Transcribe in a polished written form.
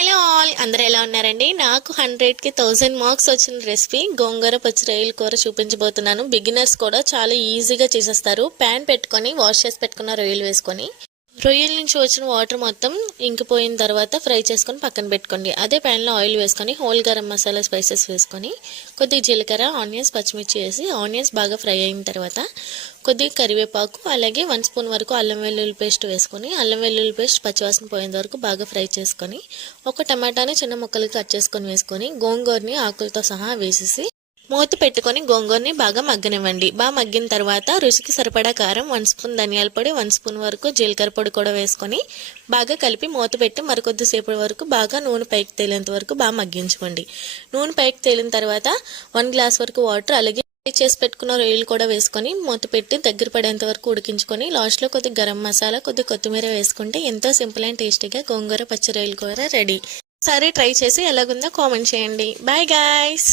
Hello all, అందరూ ఎలా ఉన్నారండి? నాకు 100కి 1000 మార్క్స్ వచ్చిన రెసిపీ గోంగూర పచ్చి రొయ్యల కూర చూపించబోతున్నాను. బిగినర్స్ కూడా చాలా ఈజీగా చేసేస్తారు. ప్యాన్ పెట్టుకొని వాష్ చేసి పెట్టుకున్న రొయ్యలు వేసుకొని రొయ్యల నుంచి వచ్చిన వాటర్ మొత్తం ఇంకిపోయిన తర్వాత ఫ్రై చేసుకొని పక్కన పెట్టుకోండి. అదే ప్యాన్లో ఆయిల్ వేసుకొని హోల్ గరం మసాలా స్పైసెస్ వేసుకొని కొద్దిగా జీలకర్ర, ఆనియన్స్, పచ్చిమిర్చి వేసి ఆనియన్స్ బాగా ఫ్రై అయిన తర్వాత కొద్దిగా కరివేపాకు, అలాగే 1 స్పూన్ వరకు అల్లం వెల్లుల్లి పేస్ట్ వేసుకొని అల్లం వెల్లుల్లి పేస్ట్ పచ్చివాసన పోయేంత వరకు బాగా ఫ్రై చేసుకొని ఒక టమాటాని చిన్న ముక్కలు కట్ చేసుకొని వేసుకొని గోంగూరని ఆకులతో సహా వేసేసి మూత పెట్టుకొని గోంగూరని బాగా మగ్గనివ్వండి. బాగా మగ్గిన తర్వాత రుచికి సరిపడా కారం, 1 స్పూన్ ధనియాల పొడి, 1 స్పూన్ వరకు జీలకర్ర పొడి కూడా వేసుకొని బాగా కలిపి మూత పెట్టి మరికొద్దిసేపటి వరకు బాగా నూనె పైకి తేలేంత వరకు బాగా మగ్గించుకోండి. నూనె పైకి తేలిన తర్వాత 1 గ్లాస్ వరకు వాటర్, అలాగే చేసి పెట్టుకున్న రొయ్యలు కూడా వేసుకొని మూత పెట్టి దగ్గర పడేంత వరకు ఉడికించుకొని లాస్ట్లో కొద్దిగా గరం మసాలా, కొద్దిగా కొత్తిమీర వేసుకుంటే ఎంతో సింపుల్ అండ్ టేస్టీగా గోంగూర పచ్చి రొయ్యల కూర రెడీ. సరే, ట్రై చేసి ఎలాగుందో కామెంట్ చేయండి. Bye guys.